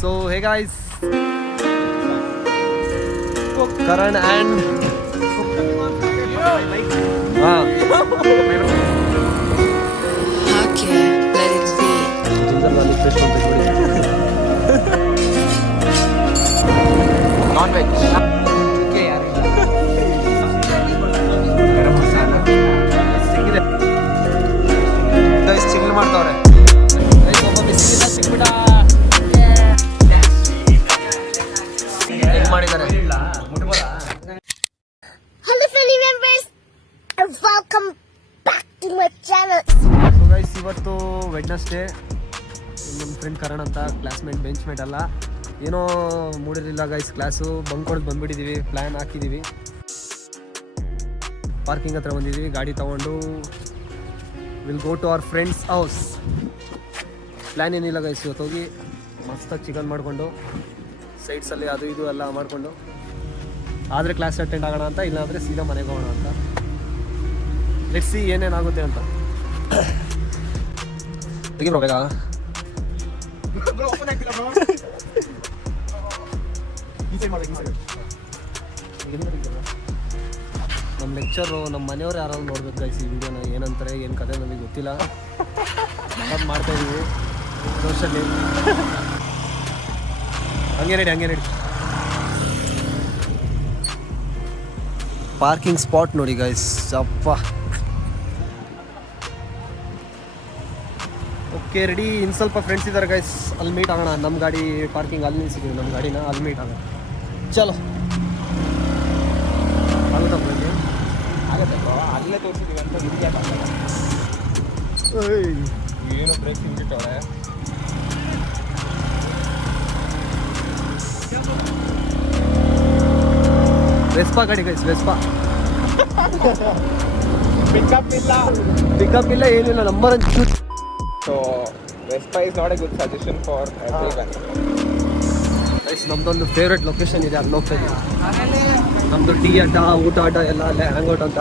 So hey guys, Karan and Okay, let it be. Jingle ವಾಲಿ fresh ಅಂತ ನೋಡಿ. Non veg garam masala ಸಿಕ್ಕಿದೆ guys chill ಮಾಡ್ತಾವ್ರೆ. ಗೈಸ್ ಒಬ್ಬ ಬಿಸಿಲಿಂದ ಸಿಕ್ಬಿಟ್ಟ. ಹೆಂಗ್ ಮಾಡಿದ್ದಾರೆ? Hello family members and welcome back to my channel. So guys ಇವತ್ತು ವೆಡ್ನೆಸ್ಡೇ. ನಮ್ಮ ಫ್ರೆಂಡ್ ಕರಣ್ ಅಂತ ಕ್ಲಾಸ್ಮೇಟ್ ಬೆಂಚ್ಮೇಟ್ ಅಲ್ಲ, ಏನೋ ಮೂಡಿರಲಿಲ್ಲ ಗೈಸ್, ಕ್ಲಾಸು ಬಂಕ್ ಹೊಡೆದು ಬಂದ್ಬಿಟ್ಟಿದ್ದೀವಿ. ಪ್ಲ್ಯಾನ್ ಹಾಕಿದ್ದೀವಿ, ಪಾರ್ಕಿಂಗ್ ಹತ್ರ ಬಂದಿದ್ದೀವಿ, ಗಾಡಿ ತೊಗೊಂಡು will go to our friends house. Plan ಏನಿಲ್ಲ ಗೈಸ್, ಇವತ್ತು ಹೋಗಿ ಮಸ್ತಾಗಿ ಚಿಕನ್ ಮಾಡಿಕೊಂಡು ಸೈಡ್ಸಲ್ಲಿ ಅದು ಇದು ಎಲ್ಲ ಮಾಡಿಕೊಂಡು ಆದರೆ ಕ್ಲಾಸ್ ಅಟೆಂಡ್ ಆಗೋಣ ಅಂತ, ಇಲ್ಲಾಂದರೆ ಸೀದಾ ಮನೆಗೆ ಹೋಗೋಣ ಅಂತ. ಲೆಟ್ಸ್ ಸಿ ಏನೇನಾಗುತ್ತೆ ಅಂತ. ತೆಗಿ ಬ್ರೋ ಬೇಗ. ನಮ್ಮ ಲೆಕ್ಚರು ನಮ್ಮ ಮನೆಯವ್ರು ಯಾರಾದ್ರು ನೋಡ್ಬೇಕು ಗೈಸ್ ಈ ವಿಡಿಯೋನ, ಏನಂತಾರೆ ಏನು ಕತೆ ನಮಗೆ ಗೊತ್ತಿಲ್ಲ. ಅದು ಮಾಡ್ತಾ ಇದೀವಿ ಸೋಷಲ್ಲಿ. ಹಂಗೆ ನಡಿ. ಪಾರ್ಕಿಂಗ್ ಸ್ಪಾಟ್ ನೋಡಿ ಗೈಸ್, ಅಪ್ಪ. Okay ready. ಇನ್ನು ಸ್ವಲ್ಪ ಫ್ರೆಂಡ್ಸ್ ಇದ್ದಾರೆ ಗೈಸ್, ಅಲ್ಲಿ ಮೀಟ್ ಆಗೋಣ. ನಮ್ಮ ಗಾಡಿ ಪಾರ್ಕಿಂಗ್ ಅಲ್ಲಿ ನಿಲ್ಸಿದ್ದೀವಿ, ನಮ್ಮ ಗಾಡಿನ ಅಲ್ಲಿ ಮೀಟ್ ಆಗೋಣ. ಚಲೋ ಆಗುತ್ತಾ ಬನ್ನಿ. ಆಗತ್ತೆ ಬ್ರೋ, ಅಲ್ಲೇ ತೋರಿಸಿದೀವಿ ಅಂತ ಏನೋ ಬ್ರೇಕ್ ಹಿಂಗಿಟ್ಟವ್ರೆ. ವೆಸ್ಪಾ ಗಾಡಿ ಗೈಸ್, ವೆಸ್ಪಾ. ಪಿಕಪ್ ಇಲ್ಲ ಏನಿಲ್ಲ, ನಂಬರ್ ಅಂತ. So Vespa is not A good suggestion for everyone. Guys ನಮ್ದೊಂದು ಫೇವ್ರೆಟ್ ಲೊಕೇಶನ್ ಇದೆ, ಅಲ್ಲಿ ಹೋಗ್ತಾ ಇದ್ದೀವಿ. ನಮ್ಮದು ಟೀ ಅಡ್ಡ, ಊಟ ಅಡ್ಡ ಎಲ್ಲ ಅಲ್ಲೇ ಹ್ಯಾಂಗ್ಔಟ್ ಅಂತ.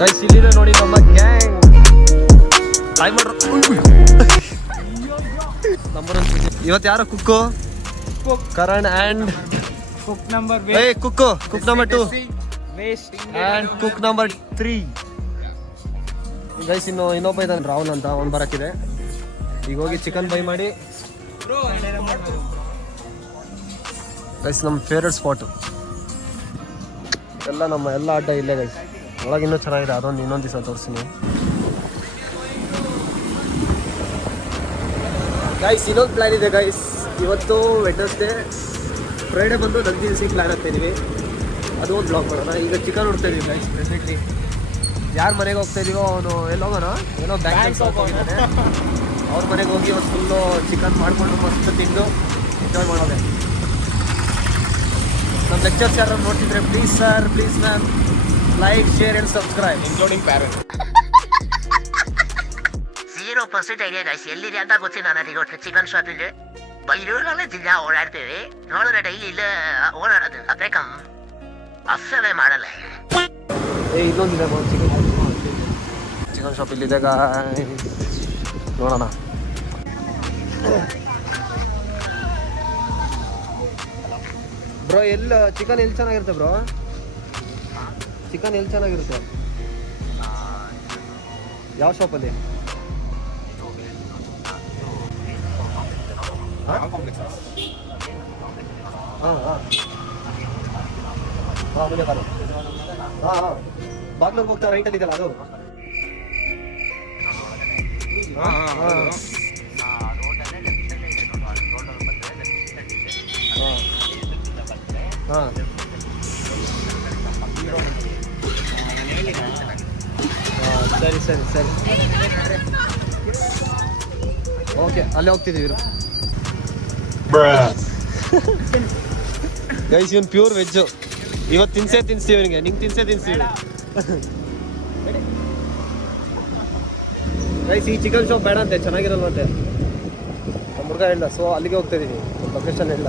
ಗೈಸ್ ಇಲ್ಲಿದೆ ನೋಡಿ ನಮ್ಮ ಗ್ಯಾಂಗ್. ಟ್ರೈ ಮಾಡ್ರು. ನಂಬರ್ ಇವತ್ತು ಯಾರೋ cook Karan and cook number cook number 2 and cook number 3. Guys ಇನ್ನೊಬ್ಬ ಇದ್ದಾನೆ ರಾಹುಲ್ ಅಂತ, ಅವ್ನು ಬರೋಕ್ಕಿದೆ. ಈಗ ಹೋಗಿ ಚಿಕನ್ ಬೈ ಮಾಡಿ ಗೈಸ್ ನಮ್ಮ ಫೇವ್ರೆಟ್ ಸ್ಪಾಟು. ನಮ್ಮ ಎಲ್ಲ ಅಡ್ಡ ಇಲ್ಲೇ ಗೈಸ್. ಒಳಗೆ ಇನ್ನೂ ಚೆನ್ನಾಗಿದೆ, ಅದೊಂದು ಇನ್ನೊಂದು ದಿವಸ ತೋರಿಸ್ತೀನಿ ಗೈಸ್. ಇನ್ನೊಂದು ಪ್ಲ್ಯಾನ್ ಇದೆ ಗೈಸ್, ಇವತ್ತು ವೆಡ್ನೆಸ್ಡೇ, ಫ್ರೈಡೇ ಬಂದು ನಂದಿ ಹಿಲ್ಸಿಗೆ ಪ್ಲ್ಯಾನ್ ಆಗ್ತಾಯಿದ್ದೀವಿ. ಅದು ಒಂದು ಬ್ಲಾಗ್ ಮಾಡೋಣ. ಈಗ ಚಿಕನ್ ಹುಡ್ತಾ ಇದೀವಿ ಗೈಸ್ ಪ್ರೆಸೆಂಟ್ಲಿ. ಯಾರ ಮನೆಗೆ ಹೋಗ್ತಾ ಇದೀವೋ ಅವನು ಎಲ್ಲಿ ಹೋಗೋಣ, ಏನೋ ಬ್ಯಾಂಕ್ ಹೋಗಿದ್ದಾನೆ. ಅವ್ರ ಮನೆಗೆ ಹೋಗಿ ಒಂದು ಫುಲ್ಲು ಚಿಕನ್ ಮಾಡಿಕೊಂಡು ಮಸ್ತ್ ತಿಂದು ಎಂಜಾಯ್ ಮಾಡೋದೆ. ನಮ್ಮ ಲೆಕ್ಚರ್ಸ್ ಯಾರು ನೋಡ್ತಿದ್ರೆ please sir, please ma'am, like, share and subscribe including parent. 0% idea guys, ಎಲ್ಲಿದೆ ಅಂತ ಗೊತ್ತಿಲ್ಲ ನನಗೆ. ಚಿಕನ್ ಶಾಪ್ ಇಲ್ಲಿ ಬೈರೂರಲ್ಲೇ ದಿನ ಓಡಾಡ್ತೀವಿ. ನೋಡಿದ್ರೆ ಡೈಲಿ ಇಲ್ಲೇ ಓಡಾಡೋದು ಅಪ್ರೇಕ ಅಸಲೇ ಮಾಡಲ್ಲ. ಇನ್ನೊಂದಿದೆ ಚಿಕನ್ ಶಾಪ್ ಇಲ್ಲಿದೆ ನೋಡೋಣ. ಬ್ರೋ ಚಿಕನ್ ಎಲ್ಲಿ ಚೆನ್ನಾಗಿರುತ್ತೆ ಬ್ರೋ? ಚಿಕನ್ ಎಲ್ಲಿ ಚೆನ್ನಾಗಿರುತ್ತೆ? ಯಾವ ಶಾಪಲ್ಲಿ? ಮುಂದೆ ಕಾಲು. ಬಾಗ್ಲೂರ್ಗೆ ಹೋಗ್ತಾ ರೈಟಲ್ಲಿ ಇದೆಯಲ್ಲ ಅದು. ಸರಿ ಓಕೆ, ಅಲ್ಲೇ ಹೋಗ್ತಿದ್ದೀವಿ. ಗೈಸ್ ಇವನ್ ಪ್ಯೂರ್ ವೆಜ್ಜು. ಇವತ್ತು ತಿನ್ಸ್ತೀವಿ ಇವನಿಗೆ, ನಿಂಗೆ ತಿನ್ಸ್ತೀವಿ. ಗೈಸ್ ಈ ಚಿಕನ್ ಶಾಪ್ ಬೇಡ ಅಂತೆ, ಚೆನ್ನಾಗಿರಲ್ವಂತೆ. ನಮ್ಮ ಹುಡುಗ ಹೇಳ್ದ, ಸೊ ಅಲ್ಲಿಗೆ ಹೋಗ್ತಾ ಇದೀನಿ. ಲೊಕೇಶನ್ ಹೇಳ್ದ.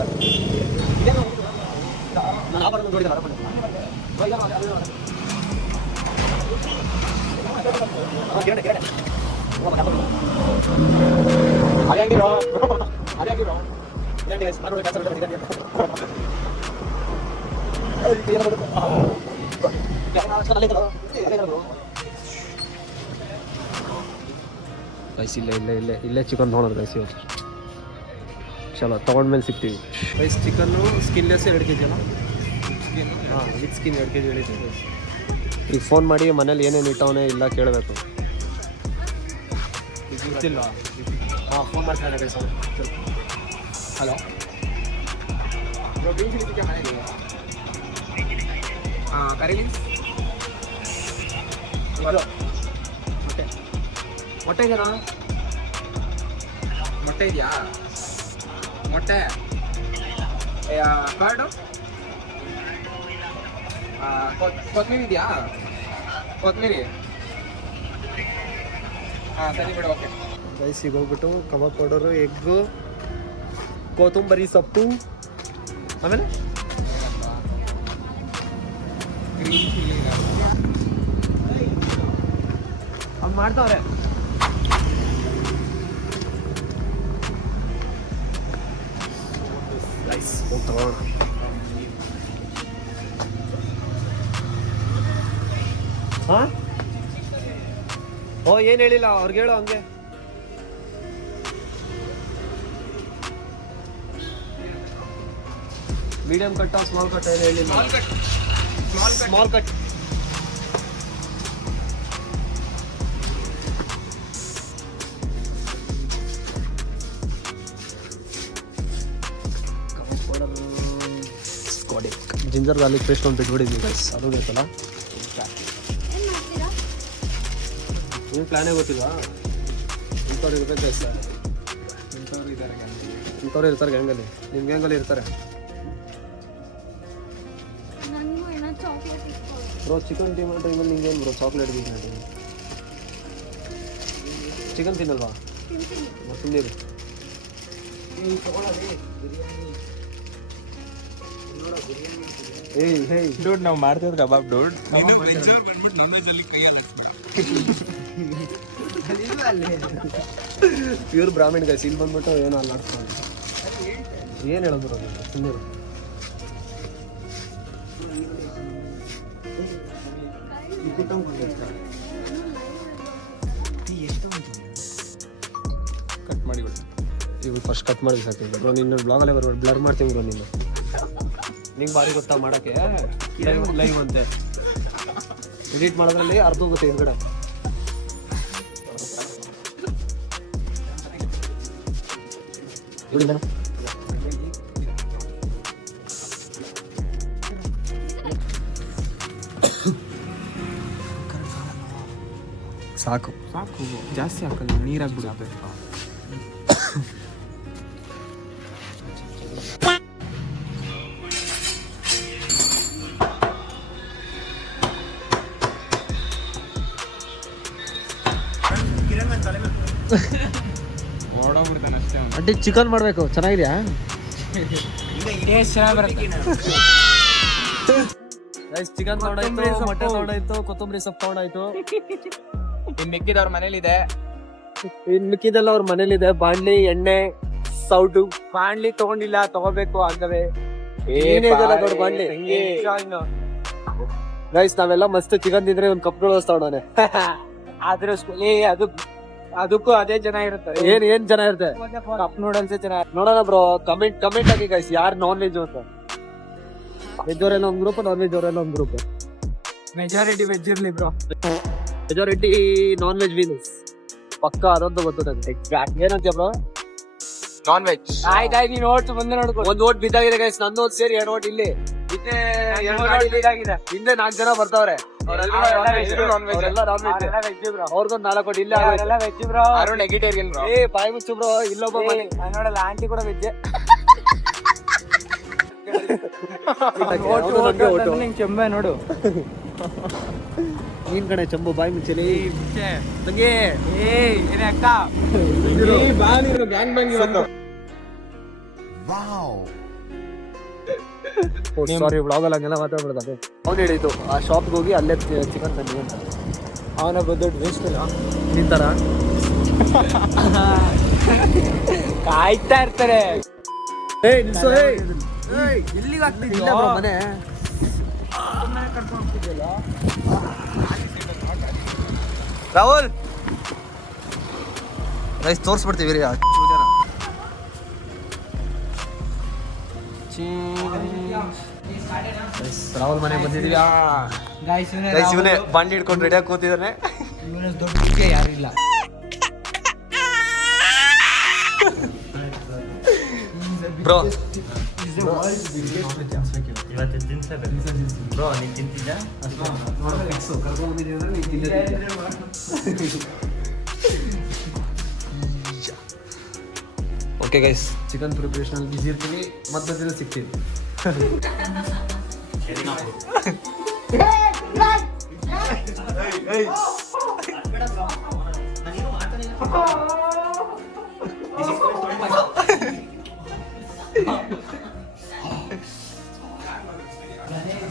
ಗೈಸ್ ಇಲ್ಲೇ ಚಿಕನ್ ತೊಗೊಳೋದು ಗೈಸ್ ಇವತ್ತು. ಚಲೋ ತೊಗೊಂಡ್ಮೇಲೆ ಸಿಗ್ತೀವಿ ಗೈಸ್. ಚಿಕನ್ನು ಸ್ಕಿನ್ಲೆಸ್ 2 kg ಅಲ್ಲ? ಹಾಂ, ವಿತ್ ಸ್ಕಿನ್ 2 kg ಹೇಳಿದ್ವಿ ಗೈಸ್. ಈಗ ಫೋನ್ ಮಾಡಿ ಮನೇಲಿ ಏನೇನು ಇಟ್ಟವನೇ ಇಲ್ಲ ಕೇಳಬೇಕು. ಗೊತ್ತಿಲ್ಲ. ಹಾಂ, ಫೋನ್ ಮಾಡ್ತಾನೆ guys. Hello bro, green chilli chicken ಮನೆಗೆ. ಕರಿ ಮೀನ್ಸ್ ಮೊಟ್ಟೆ ಇದೆಯಾ? ಮೊಟ್ಟೆ ಇದೆಯಾ? ಮೊಟ್ಟೆ ಕಾರ್ಡು ಕೊತ್ತಂಬರಿ ಇದೆಯಾ? ಕೊತ್ತಂಬರಿ ಸರಿ ಬಿಡು, ಓಕೆ. ಗೈಸ್ ಈಗ ಹೋಗ್ಬಿಟ್ಟು ಕಬಾಬ್ ಪೌಡರು, ಎಗ್ಗು, ಕೊತ್ತಂಬರಿ ಸೊಪ್ಪು, ಆಮೇಲೆ ಗ್ರೀನ್ ಚಿಲ್ಲಿ ಅವ್ನು ಮಾಡ್ತಾವ್ರೆ. ಗೈಸ್ ಹೋಗಿ ತಗೋಣ. ಹಾಂ, ಓ ಏನು ಹೇಳಿಲ್ಲ ಅವ್ರಿಗೆ, ಹೇಳು ಹಂಗೆ. ಮೀಡಿಯಂ ಕಟ್ಟ, ಸ್ಮಾಲ್ ಕಟ್ಟ ಏನು ಹೇಳಿಲ್ಲ. Small cut. Ginger garlic paste ಒಂದು ಬಿಟ್ಬಿಟ್ಟಿದ್ವಿ ಗೈಸ್, ಅದು ಬೇಕಲ್ಲ. ನೀವು ಪ್ಲಾನೇ ಗೊತ್ತಿಲ್ಲ. ಇಂಥವ್ರು ಇರ್ಬೇಕು ಗೈಸ್. ಇಂಥವ್ರು ಇದ್ದಾರೆ ಇಂಥವ್ರು ಇರ್ತಾರೆ ಗ್ಯಾಂಗಲ್ಲಿ. ನಿಮ್ಮ ಗ್ಯಾಂಗಲ್ಲಿ ಇರ್ತಾರೆ ಬ್ರೋ. ಚಿಕನ್ ಟೈಮಲ್ಲಿ ನಿಂಗೇನು ಬ್ರೋ ಚಾಕ್ಲೇಟ್ ಬೇಕು? ಚಿಕನ್ ತಿನ್ನಲ್ವಾ? ತಿಂದಿರಿ. ಡೂಡ್ ನಾವು ಮಾಡ್ತಿದ್ರು ಕಬಾಬ್ ಡೂಡ್. Pure ಬ್ರಾಹ್ಮಣ್ guys. ಇಲ್ಲಿ ಬಂದ್ಬಿಟ್ಟು ಏನೋ ಅಲ್ಲಿ ಆಡ್ಸ್ಕೊಂಡು ಏನು ಹೇಳಿದ್ರು ಸುಮ್ಮನೆ. ಕಟ್ ಮಾಡಿ ಬಿಡು. ಇವು ಫಸ್ಟ್ ಕಟ್ ಮಾಡಿ ಸಾಕಿದ್ರು ಬ್ರೋ. ನಿನ್ನ ಬ್ಲಾಗಲ್ಲೇ ಬರ್ಬೋದು, ಬ್ಲರ್ ಮಾಡ್ತೀನಿ ಬ್ರೋ. ನಿಂಗೆ ಭಾರಿ ಗೊತ್ತಾ ಮಾಡೋಕ್ಕೆ. ಲೈವ್ ಅಂತೆ ಎಡಿಟ್ ಮಾಡೋದ್ರಲ್ಲಿ ಅರ್ಧ ಹೋಗುತ್ತೆ ಹಿಂದ್ಗಡೆ. ಸಾಕು ಸಾಕು, ಜಾಸ್ತಿ ಹಾಕಲ್ಲ, ನೀರಾಗ್ಬಿಡುತ್ತೆ. ಓಡೋಗ್ಬಿಡ್ತಾನೆ ಅಷ್ಟೇ. ಅಡ್ಡಿ ಚಿಕನ್ ಮಾಡಬೇಕು. ಚೆನ್ನಾಗಿದೆಯಾ? ಚಿಕನ್ ತಗೊಂಡಾಯ್ತು, ಮೊಟ್ಟೆ ತಗೊಂಡಾಯ್ತು, ಕೊತ್ತಂಬರಿ ಸೊಪ್ಪು ತಗೊಂಡಾಯ್ತು. ಇನ್ ಮಿಕ್ಕಿದವ್ರ ಮನೇಲಿದೆ. ಇನ್ ಮಿಕ್ಕಿದೆಲ್ಲ ಅವ್ರ ಮನೇಲಿದೆ. ಬಾಣ್ಲಿ, ಎಣ್ಣೆ, ಸೌಟು. ಬಾಣ್ಲಿ ತಗೊಂಡಿಲ್ಲ, ತಗೋಬೇಕು ಆಗವೆ. ದೊಡ್ಡ ಬಾಣ್ಲಿ ಗೈಸ್. ನಾವೆಲ್ಲ ಮಸ್ತ್ ಚಿಕನ್ ತಿಂದ್ರೆ ಒಂದ್ ಕಪ್ ನೂಡಲ್ಸ್ ತಗೊಂಡವನೆ. ಆದ್ರೆ ಅದು ಅದಕ್ಕೂ ಅದೇ ಚೆನ್ನಾಗಿರುತ್ತೆ. ಏನ್ ಚೆನ್ನಾಗಿರುತ್ತೆ? ಕಪ್ ನೂಡಲ್ಸ್ ಚೆನ್ನಾಗಿ. ನೋಡೋಣ ಬ್ರೋ. ಕಮೆಂಟ್ ಹಾಕಿ ಗೈಸ್, ಯಾರು ನಾನ್ ವೆಜ್ ಅಂತ. ವೆಜ್ ಅವರೆಲ್ಲ ಒಂದ್ ಗ್ರೂಪ್, ನಾನ್ ವೆಜ್ ಅವರೆಲ್ಲ ಒಂದ್ ಗ್ರೂಪ್. ಮೆಜಾರಿಟಿ ವೆಜ್ ಇರ್ಲಿ bro. Majority non veg wins ಪಕ್ಕ. ಅದಂತೂ ಗೊತ್ತದೆ. ಏನಂತೀಯ ಬ್ರೋ? Non veg. ಆಯ್ತಾಯ್ತು, ನೀನ್ ಓಟ್ ಮುಂದೆ ನೋಡ್ಕೊ. ಒಂದ್ ಓಟ್ ಬಿದ್ದಾಗಿದೆ ಗೈಸ್. ನಂದು ಒಂದ್ ಸೇರಿ 2 ಓಟ್ ಇಲ್ಲಿ. ಹಿಂದೆ 4 ಜನ ಬರ್ತಾವ್ರೆ. ಅವ್ರದೊಂದ್ 4 ಓಟ್ ಇಲ್ಲೇ. Veg bro. ಯಾರು ನೆಗೆಟೇರಿಯನ್ ಬ್ರೋ. ಬಾಯ್ ಮುಚ್ಚು ಬ್ರೋ. ಇಲ್ಲೊಬ್ಬ ನೋಡಲ್ಲ, ಆಂಟಿ ಕೂಡ ವೆಜ್. ಓಟು ಚೆಂಬೆ ನೋಡು. ನೀನ್ ಕಡೆ ಚಂಬು ಬಾಯಿ ಮುಚ್ಚಲಿ ತಂಗಿ ಏನೇ ಅಕ್ಕ ಗ್ಯಾಂಗ್ ಬ್ಯಾಂಗ್ ಇವತ್ತು ಸಾರಿ ಬ್ಲಾಗಲ್ಲಿ ಹಂಗೆಲ್ಲ ಮಾತಾಡ್ಬಿಡ್ತಾರೆ. ಅವ್ನು ಹೇಳಿದ್ದು ಆ ಶಾಪ್ಗೆ ಹೋಗಿ ಅಲ್ಲೇ ಚಿಕನ್ ತಂದಿ ಅಂತ. ಅವನ ದೊಡ್ಡ ವೇಸ್ಟ್ ಇಲ್ಲ ನಿನ್ ಥರ ಕಾಯ್ತಾ ಇರ್ತಾರೆ. ಏಯ್ ನಿಲ್ಸು ಎಲ್ಲಿಗೆ ಆಗ್ತಿದ್ದಿಲ್ಲ ಬ್ರೋ ಮನೆ. ರಾಹುಲ್ ರೈಸ್ ತೋರಿಸ್ಬಿಡ್ತೀವಿ ರೀ ರಾಹುಲ್ ಮನೆಗೆ ಬಂದಿದ್ದೀವಿ. ರೈಸ್ ಇವನೇ ಬಂಡಿ ಹಿಡ್ಕೊಂಡು ರೆಡಿಯಾಗಿ ಕೂತಿದ್ದಾನೆ. ದೊಡ್ಡ ಹುಡುಗಿ ಯಾರು ಇಲ್ಲ. Bro okay guys, chicken preparation busy ಇರ್ತೀವಿ, ಮತ್ತೆ ದಿನ ಸಿಗ್ತೀವಿ.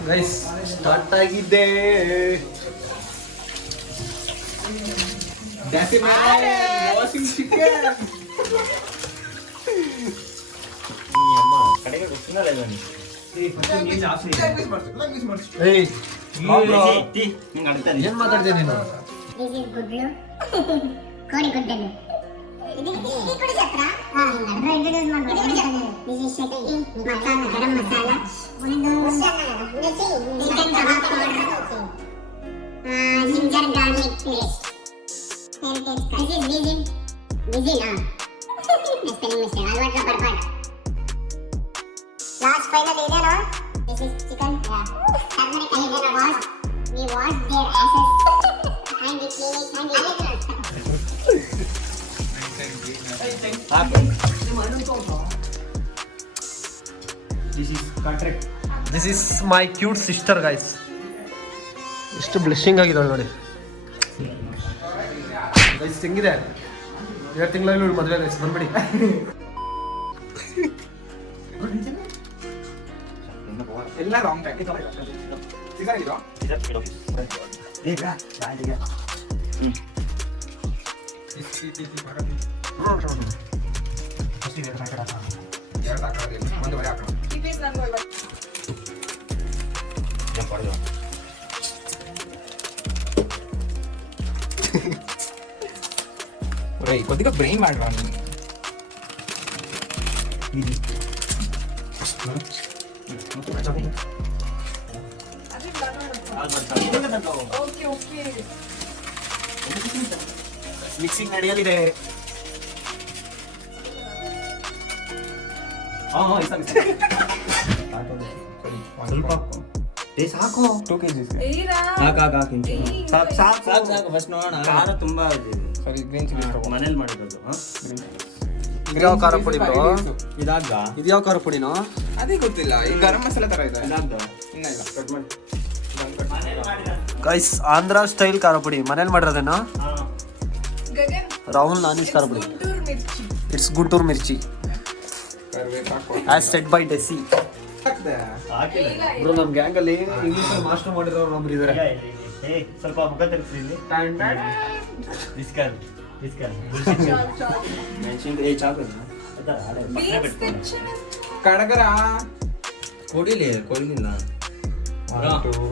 ಗೈಸ್ ಸ್ಟಾರ್ಟ್ ಆಗಿದೆ. ಏನ್ ಮಾತಾಡ್ತೀನಿ ನೀನು? ಕೋಡಿ ಗುಡ್ಡಲು ಇದು ಕೂಡ ಛತ್ರ ಇಂಟ್ರೊಡ್ಯೂಸ್ ಮಾಡ್ಬೋದು. ದಿಸ್ ಇಸ್ ಶಕ್ತಿ ಮಸಾಲ, ಗರಂ ಮಸಾಲ, ಒಂದು chicken kebab powder, ginger garlic paste, this is ವಿಜಿಲ್ ಸ್ಪೆಲ್ಲಿಂಗ್ ಮಿಸ್ಟೇಕ್ ಅಲ್ವಾಟ್ರ ಪಡ್ಪಾಡ್. ಲಾಸ್ಟ್ ಫೈನಲ್ ಇದೇನೋ, ದಿಸ್ ಇಸ್ ಚಿಕನ್ ಟರ್ಮರಿಕ್ ಇದೇನೋ. we wash their asses and we clean it and we eat it. This is my cute sister guys. ಎಷ್ಟು blessing ಆಗಿದ್ದಾಳೆ ನೋಡಿ guys. ಹೆಂಗಿದೆ 2 ತಿಂಗಳಲ್ಲಿ ಮದುವೆ ಗೈಸ್, ಬಂದ್ಬಿಡಿ. ಎಲ್ಲ ರಾಂಗ್ ಟೈಮ್ ಚಿಕನ್ ಇದು కొద్దిగా బ్రెయిన్ వాడరా ಮಿಕ್ಸಿಂಗ್ ನಡೆಯಲಿದೆ. ಸ್ವಲ್ಪ ಸಾಕು 2 kg ಸಾಕು ಫಸ್ಟ್ ನೋಡೋಣ. ಖಾರ ತುಂಬಾ ಇದೆ. ಸರಿ ಗ್ರೀನ್ ಚಿಲ್ಲಿ ಮನೇಲಿ ಮಾಡಿರೋದು. ಇದ್ಯಾವ ಖಾರ ಪುಡಿ ಬ್ರೋ? ಇದಾಗ್ದ ಇದ್ಯಾವ ಖಾರ ಪುಡಿನೋ? ಅದೇ ಗೊತ್ತಿಲ್ಲ. ಈ ಗರಂ ಮಸಾಲೆ ತರ ಇದೆ. ಇದಾಗ್ದ ಇನ್ನ ಇಲ್ಲ. ಕಟ್ ಮಾಡಿ ಗೈಸ್ ಆಂಧ್ರ ಸ್ಟೈಲ್ ಖಾರ ಪುಡಿ ಮನೇಲಿ ಮಾಡಿರೋದೇನೋ. ರಾಹುಲ್ ನಾನೀಸ್ ಖಾರ ಪುಡಿ. ಇಟ್ಸ್ ಗುಂಟೂರು ಮಿರ್ಚಿ ಕರಿಬೇವು ಹಾಕೋ. As set by deci. ಹಾಕ್ದೆ ಹಾಕಿಲ್ಲ. ಬ್ರೋ ನಮ್ಮ ಗ್ಯಾಂಗ್ ಅಲ್ಲಿ ಇಂಗ್ಲಿಷ್ ಅಲ್ಲಿ ಮಾಸ್ಟರ್ ಮಾಡಿರೋರು ಒಬ್ರು ಇದಾರೆ. ಸ್ವಲ್ಪ ಮುಖ ತೆಗ್ಸಿ ಇಲ್ಲಿ. ಮೆಣಸಿನ್ಕಾಯಿ ಚಾಕು ಕಡಗರ ಕೊಡಿಲಿ ಕೊಡಿಲಿಲ್ಲ. 1 2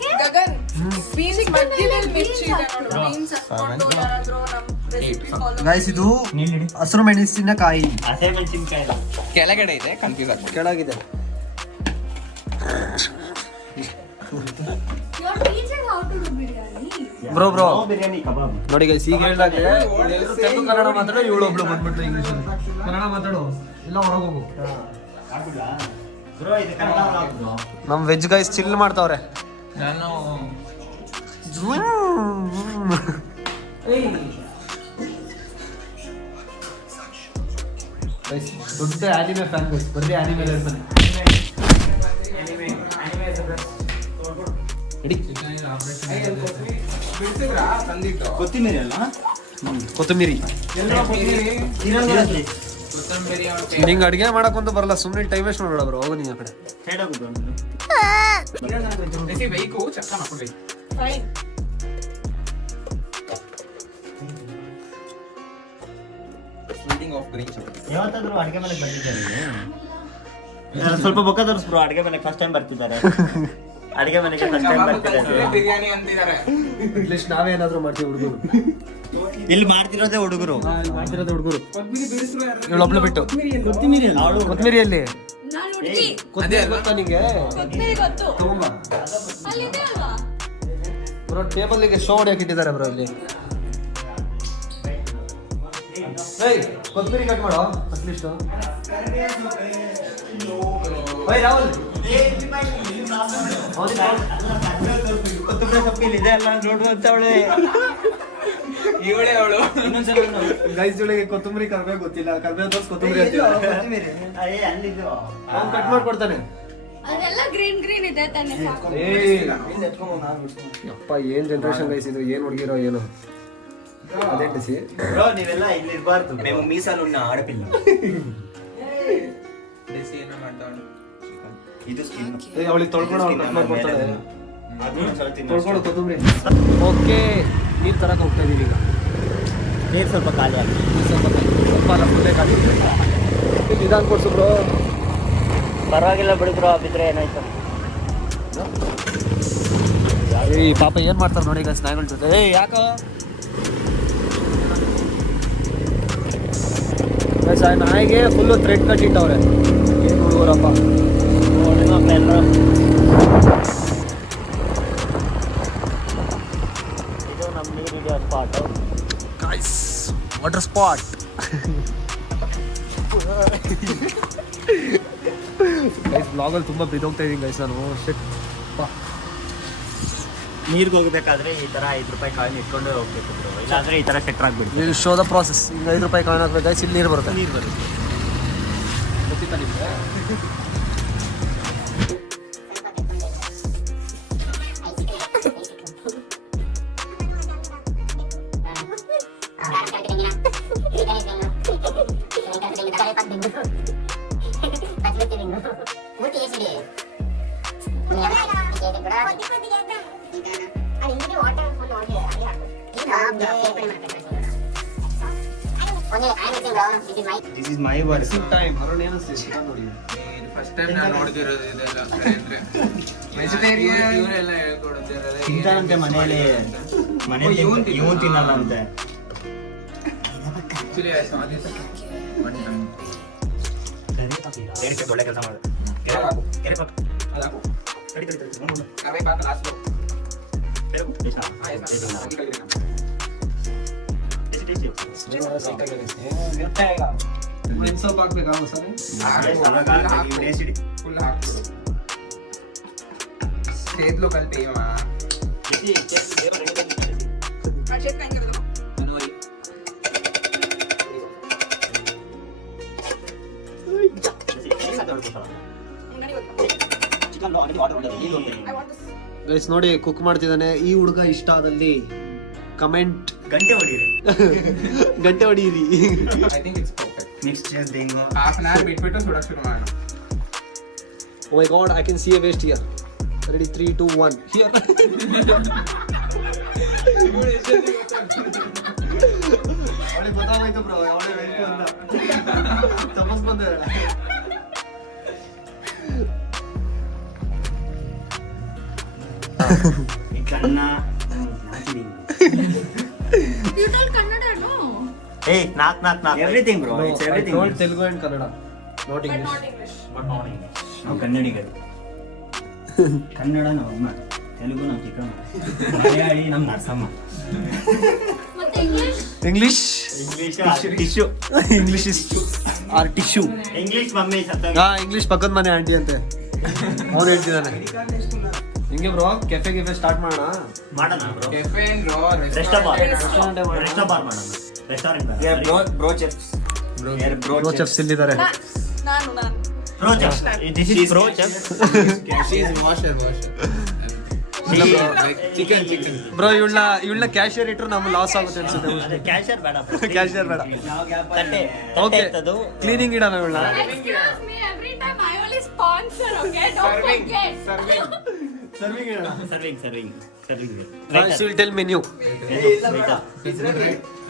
3 ಗಗನ್ ಬೀನ್ಸ್ ಮಧ್ಯದಲ್ಲಿ ಮಿರ್ಚಿ ಇದೆ ನೋಡು. ಬೀನ್ಸ್ ಹಾಕೊಂಡು ಯಾರಾದ್ರೂ ನಮ್ಮ ರೆಸಿಪಿ ಫಾಲೋ ಗೈಸ್ ಇದು ಹಸಿರು ಮೆಣಸಿನಕಾಯಿ ಹಸೆ ಮೆಣಸಿನ್ಕಾಯಿ ಕೆಳಗಡೆ ಇದೆ, ಕನ್ಫ್ಯೂಸ್ ಆಗ್ಬೋದು. ಕೆಳಗಿದೆ. Your teacher how to do biryani. Bro biryani kebab. ನೋಡಿ ಗೈಸ್ ಈಗ ಹೇಳ್ದಾಗೆ ಎಲ್ಲರೂ ತೆಲುಗು ಕನ್ನಡ ಮಾತಾಡೋ, ಇವಳು ಒಬ್ಳು ಬಂದ್ಬಿಟ್ಟು ಇಂಗ್ಲಿಷ್ ಕನ್ನಡ ಮಾತಾಡೋ, ಇಲ್ಲ ಹೊರಗೆ ಹೋಗು. ಬ್ರೋ ಇದು ಕನ್ನಡ ಹಾಕ್ದು. ನಮ್ಮ ವೆಜ್ ಗೈಸ್ ಚಿಲ್ ಮಾಡ್ತಾವ್ರೆ. ನಾನು ದೊಡ್ಡ ಆನಿಮೆ ಫ್ಯಾನ್ ಗೈಸ್, ಬರೀ ಆನಿಮೆ ಹೇಳ್ತಾನೆ. ಇಡಿ ಬಿಡ್ಸಿದ್ರಾ ತಂದಿಟ್ಟು ಕೊತ್ತಿಮೀರಿ ಅಲ್ಲ ಕೊತ್ತಂಬರಿ ಕೊತ್ತಂಬರಿ ನಿಂಗೆ ಅಡುಗೆ ಮಾಡಕ್ಕಂತೂ ಬರಲ್ಲ, ಸುಮ್ಮನೆ ಟೈಮ್ ವೇಸ್ಟ್ ಮಾಡೋಣ ಬ್ರೋ. ಹೋಗು ನೀನು ಆ ಕಡೆ. ಬೇಕು ಚಕ್ಕ ಮಾಡ್ಕೊಡ್ಬೇಕು. Fine. Sliding of green chutney. ಯಾವತ್ತಾದ್ರೂ ಅಡಿಗೆ ಮನೆಗೆ ಬಂದಿದ್ದಾರೆ ಸ್ವಲ್ಪ ಬೊಕ್ಕ ತೋರಿಸ್ಬ್ರೋ. ಅಡಿಗೆ ಮನೆಗೆ ಫಸ್ಟ್ ಟೈಮ್ ಬರ್ತಿದ್ದಾರೆ. ಅಡಿಗೆ ಮನೆಗೆ ಫಸ್ಟ್ ಟೈಮ್ ಬರ್ತಿದ್ದಾರೆ. ಬಿರಿಯಾನಿ ಅಂತಿದ್ದಾರೆ. ಅಟ್ಲೀಸ್ಟ್ ನಾವೇನಾದ್ರೂ ಮಾಡ್ತೀವಿ ಹುಡುಗರು. ಇಲ್ಲಿ ಮಾಡ್ತಿರೋದೇ ಹುಡುಗರು. ಮಾಡ್ತಿರೋದು ಹುಡುಗರು. ಕೊತ್ತಂಬರಿ ಬಿಡಿಸ್ರು ಯಾರು? ಇವಳೊಬ್ಳು ಬಿಟ್ಟು ಕೊತ್ತಂಬರಿಯಲ್ಲಿ ನಾನು ಹುಡುಗಿ ಕೊತ್ತಂಬರಿ ಗೊತ್ತಾ ನಿಂಗೆ? ಕೊತ್ತಂಬರಿ ಗೊತ್ತು. ತಗೊಂಬ ಅಲ್ಲಿದೆ ಅಲ್ವಾ? ಬ್ರೋ ಟೇಬಲ್ಗೆ ಶೋ ಹೊಡಿಯಕ್ಕೆ ಇಟ್ಟಿದ್ದಾರೆ ಬ್ರೋ ಇಲ್ಲಿ. ಕೊತ್ತಂಬರಿ ಕಟ್ ಮಾಡೋ ಅಟ್ಲೀಸ್ಟ್. ರಾಹುಲ್ ಕೊತ್ತಂಬರಿ ಸೊಪ್ಪಿಲ್ಲಿ ಇದೆ ಅಲ್ಲ ನೋಡುವಂತ ಅವಳೆ. ಇವಳೇ ಅವಳು. ಗೈಸ್ ಜೊಳಗೆ ಕೊತ್ತಂಬರಿ ಕರ್ಬೇವು ಗೊತ್ತಿಲ್ಲ, ಕರ್ಬೇವು ದೋಸ್ ಕೊತ್ತಂಬರಿ ಅಂತೀವಿ. ಅಲ್ಲಿದ್ದು ಅವ್ನು ಕಟ್ ಮಾಡ್ಕೊಡ್ತಾನೆ. ಅದೆಲ್ಲ ಗ್ರೀನ್ ಗ್ರೀನ್ ಇದೆ ತಾನೆ ಸಾಕು. ಅಪ್ಪ ಏನ್ ಜನರೇಷನ್ ಗೈಸ್ ಇದು, ಏನ್ ಹುಡುಗಿರೋ ಏನೋ. ಅದೇ ಟಿಸಿ ಬ್ರೋ ನೀವೆಲ್ಲ ಇಲ್ಲಿ ಇರಬಾರ್ದು. మేము మీసాలు ఉన్న ఆడపిల్ల. ದೇಸಿ ಏನೋ ಮಾಡ್ತಾವಳು. ಇದು ಸ್ಕಿನ್. ಅವಳಿಗೆ ತೊಳ್ಕೊಂಡು ಅವ್ಳು ಕಟ್ ಮಾಡ್ಕೊಡ್ತಾಳೆ. ಅದು ಒಂದ್ಸಲ ತಿನ್ನು. ತೊಳ್ಕೊಂಡು ಕೊತ್ತಂಬರಿ. ಓಕೆ, ನೀರು ತರಕ್ಕೆ ಹೋಗ್ತಾ ಇದೀವಿ ಈಗ. ನೀರು ಸ್ವಲ್ಪ ಖಾಲಿ ಆಗಿ ಸ್ವಲ್ಪ ಅಲ್ಲ, ಫುಲ್ಲೇ ಖಾಲಿ. ನಿಧಾನ ಕೊಡ್ಸು ಬ್ರೋ. ಪರವಾಗಿಲ್ಲ ಬಿಡಿದ್ರು ಬಿದ್ರೆ ಏನಾಯ್ತು. ಈ ಪಾಪ ಏನ್ ಮಾಡ್ತಾರೆ ನೋಡಿ ಈಗ ಸ್ನಾಗಳ ಜೊತೆ. ಯಾಕ ನಾಯಿಗೆ ಫುಲ್ಲು ಥ್ರೆಡ್ ಕಟ್ಟಿಟ್ಟವ್ರೆ. ಏನು ಹುಡುಗರಪ್ಪ. ಇದು ನಮ್ಮ ನೀರು ಹಿಡಿಯೋ spot. Guys water spot. Guys ಬ್ಲಾಗಲ್ಲಿ ತುಂಬ ಬಿದ್ದೋಗ್ತಾ ಇದೀನಿ ಗೈಸ್ ನಾನು. ಶೆಟ್ ನೀರಿಗೆ ಹೋಗ್ಬೇಕಾದ್ರೆ ಈ ತರ 5 ರೂಪಾಯಿ ಕಾಯಿನ್ ಇಟ್ಕೊಂಡೇ ಹೋಗ್ಬೇಕು ಬ್ರೋ. ಇಲ್ಲಾಂದ್ರೆ ಈ ತರ ಸೆಟ್ರ್ ಆಗ್ಬಿಡ್ತು. ಇಲ್ಲಿ ಶೋ ದ ಪ್ರಾಸೆಸ್. ಈಗ 5 ರೂಪಾಯಿ ಕಾಯಿನ್ ಹಾಕ್ಬೇಕು ಗೈಸ್, ಇಲ್ಲಿ ನೀರು ಬರುತ್ತೆ. ನೀರು ಬರುತ್ತೆ. ಗೊತ್ತಿತ್ತಾ ನಿಮಗೆ? This is my work. Time around ಏನು ನೋಡಿ. ಫಸ್ಟ್ ಟೈಮ್ ನಾನು ನೋಡ್ತಿರೋದು ಇದೆಲ್ಲ. ವೆಜಿಟೇರಿಯನ್ ಇವರೆಲ್ಲ ಹೇಳ್ಕೊಡ್ತಿರೋದು. ತಿಂತಾರಂತೆ ಮನೇಲಿ. ಮನೇಲಿ ಇವನು ತಿನ್ನಲ್ಲ ಅಂತೆ. ಆಕ್ಚುಲಿ ಒನ್ ಟೈಮ್ ಒಳ್ಳೆ ಕೆಲಸ ಮಾಡು. ಕರೆ ಪಾಕ ಲಾಸ್ಟ್ ಸೋಪ್ ಹಾಕ್ಬೇಕಾ ಸರ್? ಫುಲ್ ಹಾಕ್ಬಿಡು. చేతిలో కలిపి అక్షయ్ కాయ్ కర్ దో మనోరి ఉంగని ಗೊತ್ತಾ ಚಿಕನ್ ಲೋ ಆಲ್ರೆಡಿ ವಾಟರ್ ಆಲ್ರೆಡಿ ಇದು ಐ ವಾಂಟ್ ದಿಸ್. ಗೈಸ್ ನೋಡಿ ಕುಕ್ ಮಾಡ್ತಿದ್ದಾನೆ. ಈ ಹುಡುಗ ಇಷ್ಟ ಆದಲ್ಲಿ ಕಮೆಂಟ್ ಗಂಟೆ ಹೊಡೀರಿ. ಗಂಟೆ ಹೊಡೀರಿ. I think it's perfect. Mixture ದೇಂಗೋ ಹಾಫ್ ಅನ್ ಅವರ್ ಬಿಟ್ಬಿಟ್ಟು ಸುಡಕ್ಕೆ ಶುರು ಮಾಡೋಣ. Oh my god, I can see a waste here. Ready, 3, 2, 1. Here. ಅವಳಿಗೆ ಗೊತ್ತಾಗೋಯ್ತು ಬ್ರೋ, ಅವಳೇ ವೆಯ್ಟ್ ಅಂತ. ತಮಸ್ ಬಂದೆ. ಈ ಕಣ್ಣ You told Kannada, no? ಏಯ್ ನಾಕ್ everything bro. It's I everything. told Telugu and Kannada, not But English. not English. ನಾವು ಕನ್ನಡಿಗರು. ಕನ್ನಡ ನಾವು ಅಮ್ಮ, ತೆಲುಗು ನಾವು ಚಿಕ್ಕಮ್ಮ, ಮಲಯಾಳಿ ನಮ್ಮ ನರಸಮ್ಮ, ಮತ್ತೆ English? English? English tissue, English is our tissue. English mummy ಸತ್ತ. ಇಂಗ್ಲಿಷ್ ಪಕ್ಕದ ಮನೆ ಆಂಟಿ ಅಂತೆ. ಅವನು ಹೇಳ್ತಿದ್ದಾನೆ. ಹಿಂಗೆ ಬ್ರೋ, ಕೆಫೆ ಸ್ಟಾರ್ಟ್ ಮಾಡೋಣ. ಮಾಡೋಣ ಬ್ರೋ. ಕೆಫೆ ಅಂಡ್ ರೋ ರೆಸ್ಟೋರೆಂಟ್ Restaurant ಮಾಡೋಣ. ರೆಸ್ಟೋರೆಂಟ್ ಮಾಡೋಣ. Restaurant bro chefs. Bro chefs ಇಲ್ಲಿದ್ದಾರೆ. ನಾನು bro chef. This is bro chef. She is washer bro ಇವಳನ್ನ ಕ್ಯಾಶಿಯರ್ ಇಟ್ಟರು ನಮ್ಗೆ ಲಾಸ್ ಆಗುತ್ತೆ ಅನ್ಸುತ್ತೆ. ಕ್ಯಾಶರ್ ಬೇಡ ಕ್ಯಾಶಿಯರ್ ಬೇಡ. ತಟ್ಟೆ ಓಕೆ ಇರ್ತದು. ಕ್ಲೀನಿಂಗ್ ಇಡೋಣ ಇವಳನ್ನ. Excuse me, every time I only sponsor, okay? Don't forget. Serving ಇಡೋಣ. Serving will tell menu.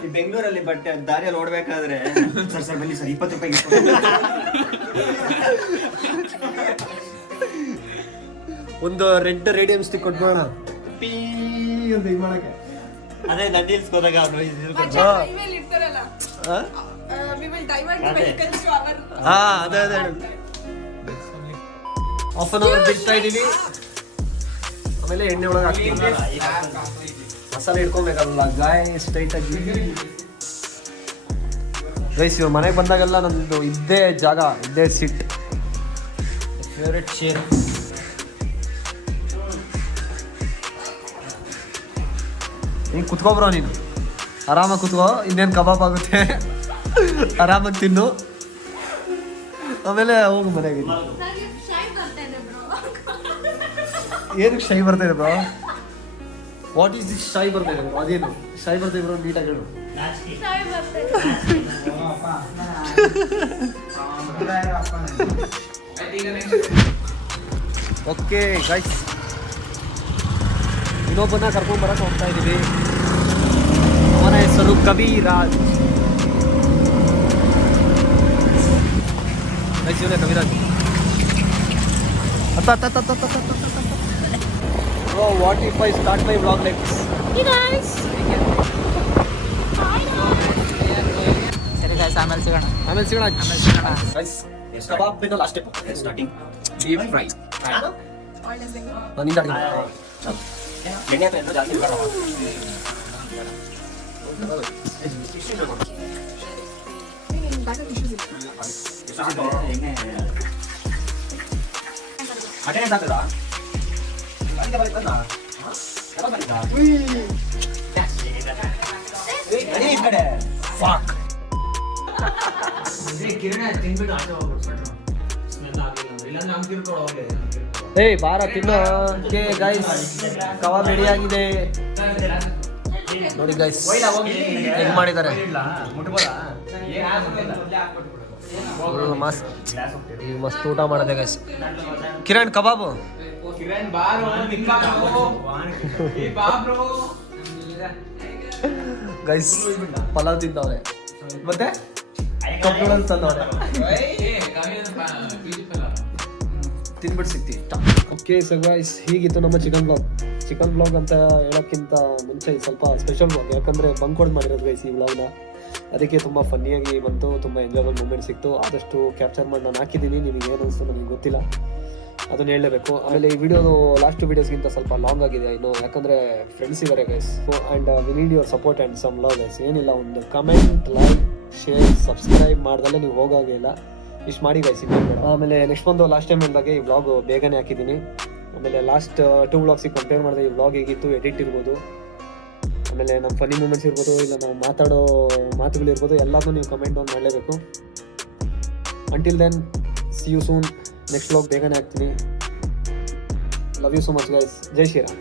ಈ ಬೆಂಗಳೂರಲ್ಲಿ ಬಟ್ಟೆ ದಾರಿಯಲ್ಲಿ ಓಡ್ಬೇಕಾದ್ರೆ ಸರ್ ಬನ್ನಿ ಸರ್ 20 ರೂಪಾಯಿಗೆ ಒಂದು ರೆಡ್ ರೇಡಿಯಂ ಸ್ಟಿಕ್ ಕೊಟ್ಬೋಣ ಪೀ ಅಂತ ಇದು ಮಾಡಕ್ಕೆ. ಅದೇ ನದಿಲ್ಸ್ ಹೋದಾಗ ಮಚ್ಚ, highway ಲಿ ಇರ್ತಾರಲ್ಲ, we will divert the vehicles to our ಹಾ ಅದೇ ಹಾಫ್ ಅನ್ ಅವರ್ ಬಿಡ್ತಾ ಇದೀವಿ. ಆಮೇಲೆ ಎಣ್ಣೆ ಒಳಗೆ ಹಾಕ್ತೀವಿ. ಮಸಾಲೆ ಇಟ್ಕೊಬೇಕಲ್ಲ ಗಾಯ ಸ್ಟ್ರೈಟ್ ಆಗಿ. ಗೈಸ್ ಇವ್ರ ಮನೆಗೆ ಬಂದಾಗೆಲ್ಲ ನಂದು ಇದ್ದೇ ಜಾಗ, ಇದ್ದೇ ಸಿಟ್, ಫೇವ್ರೆಟ್ ಶೇರ್. ನೀನು ಕುತ್ಕೊಬ್ರೋ, ನೀನು ಆರಾಮಾಗಿ ಕುತ್ಕೋ. ಇನ್ನೇನು ಕಬಾಬ್ ಆಗುತ್ತೆ, ಆರಾಮಾಗಿ ತಿನ್ನು, ಆಮೇಲೆ ಹೋಗು ಮನೆಗೆ. ಏನಕ್ಕೆ ಶೈ ಬರ್ತಾ ಇದೆ ಬ್ರೋ? ವಾಟ್ ಈಸ್ ದಿಸ್ ಶೈ ಬರ್ತಾ ಇದೆ ಬ್ರೋ? ಅದೇನು ಶೈ ಬರ್ತಾ ಇದೆ ಬ್ರೋ? ನೀಟಾಗಿ ಹೇಳು. ಓಕೆ ಗೈಸ್, ಇನ್ನೊಬ್ಬನ ಕರ್ಕೊಂಡ್ ಬರಕ್ಕೆ ಹೋಗ್ತಾ ಇದ್ದೀವಿ. ಅವನ ಹೆಸರು ಕವಿರಾಜ್. ಗೈಸ್ ಇವನೇ Kaviraj. Bro, what if I start my vlog like this? Hey guys. ಸರಿ guys, ಆಮೇಲೆ ಸಿಗೋಣ. Guys, ಕಬಾಬ್ ಬಿಟ್ಟು last step starting deep fry. ನಿಂದ ಎಣ್ಣೆ ಹಾಕಿ ಜಾಸ್ತಿ ಬೇಡ. ಮಟನ್ ಸಾಕದಾ? ಈ ಕಡೆ ಫಾಕ್ ಏಯ್ ಬಾರ ತಿನ್ನೋ. ಓಕೆ ಗೈಸ್, ಕಬಾಬ್ ರೆಡಿ ಆಗಿದೆ ನೋಡಿ ಗೈಸ್, ಹೆಂಗ್ ಮಾಡಿದ್ದಾರೆ. ಮಸ್ತ್ ಮಸ್ತ್ ಊಟ ಮಾಡಿದೆ ಗೈಸ್. ಕಿರಣ್ ಕಬಾಬು ಗೈಸ್, ಪಲಾವ್ ತಿಂದವ್ರೆ ಮತ್ತೆ ಕಪ್ ನೂಡಲ್ಸ್ ತಂದವ್ರೆ. ತಿನ್ಬಿಟ್ಟು ಸಿಗ್ತೀವಿ. ಓಕೆ ಸೊ ಗೈಸ್, ಹೀಗಿತ್ತು ನಮ್ಮ ಚಿಕನ್ ಬ್ಲಾಗ್ ಅಂತ ಹೇಳೋಕ್ಕಿಂತ ಮುಂಚೆ ಸ್ವಲ್ಪ ಸ್ಪೆಷಲ್ ಬ್ಲಾಗ್, ಯಾಕಂದರೆ ಬಂಕ್ ಹೊಡೆದು ಮಾಡಿರೋದು ಗೈಸ್ ಈ ಬ್ಲಾಗ್ನ. ಅದಕ್ಕೆ ತುಂಬ ಫನ್ನಿಯಾಗಿ ಬಂತು, ತುಂಬ ಎಂಜಾಯಬಲ್ ಮೂಮೆಂಟ್ ಸಿಕ್ತು. ಆದಷ್ಟು ಕ್ಯಾಪ್ಚರ್ ಮಾಡಿ ನಾನು ಹಾಕಿದ್ದೀನಿ. ನಿಮಗೆ ಏನು ಅನಿಸ್ತು ನನಗೆ ಗೊತ್ತಿಲ್ಲ, ಅದನ್ನು ಹೇಳಲೇಬೇಕು. ಆಮೇಲೆ ಈ ವಿಡಿಯೋದು ಲಾಸ್ಟ್ ವಿಡಿಯೋಸ್ಗಿಂತ ಸ್ವಲ್ಪ ಲಾಂಗ್ ಆಗಿದೆ ಇನ್ನು, ಯಾಕಂದರೆ ಫ್ರೆಂಡ್ಸ್ ಇದ್ದಾರೆ guys. So and we need your support and some love guys. ಏನಿಲ್ಲ, ಒಂದು ಕಮೆಂಟ್, ಲೈಕ್, ಶೇರ್, ಸಬ್ಸ್ಕ್ರೈಬ್ ಮಾಡ್ದಲ್ಲೇ ನೀವು ಹೋಗಾಗಿಲ್ಲ. ಇಷ್ಟು ಮಾಡಿ ಗೈಸ್, ಇನ್ನೇನು ಬೇಡ. ಆಮೇಲೆ ನೆಕ್ಸ್ಟ್ ಒಂದು ಲಾಸ್ಟ್ ಟೈಮ್ ಹೇಳಿದಾಗೆ ಈ ವ್ಲಾಗ್ ಬೇಗನೆ ಹಾಕಿದ್ದೀನಿ. ಆಮೇಲೆ ಲಾಸ್ಟ್ 2 ವ್ಲಾಗ್ಸಿಗೆ ಕಂಪೇರ್ ಮಾಡಿದೆ ಈ ವ್ಲಾಗ್ ಹೇಗಿತ್ತು, ಎಡಿಟ್ ಇರ್ಬೋದು, ಆಮೇಲೆ ನಮ್ಮ ಫನಿ ಮೂಮೆಂಟ್ಸ್ ಇರ್ಬೋದು, ಇಲ್ಲ ನಾವು ಮಾತಾಡೋ ಮಾತುಗಳಿರ್ಬೋದು, ಎಲ್ಲದನ್ನೂ ನೀವು ಕಮೆಂಟ್ ಆನ್ ಮಾಡಲೇಬೇಕು. Until then, see you soon. Next vlog ಬೇಗನೆ ಹಾಕ್ತೀನಿ. Love you so much guys. ಜೈ ಶ್ರೀರಾಮ್.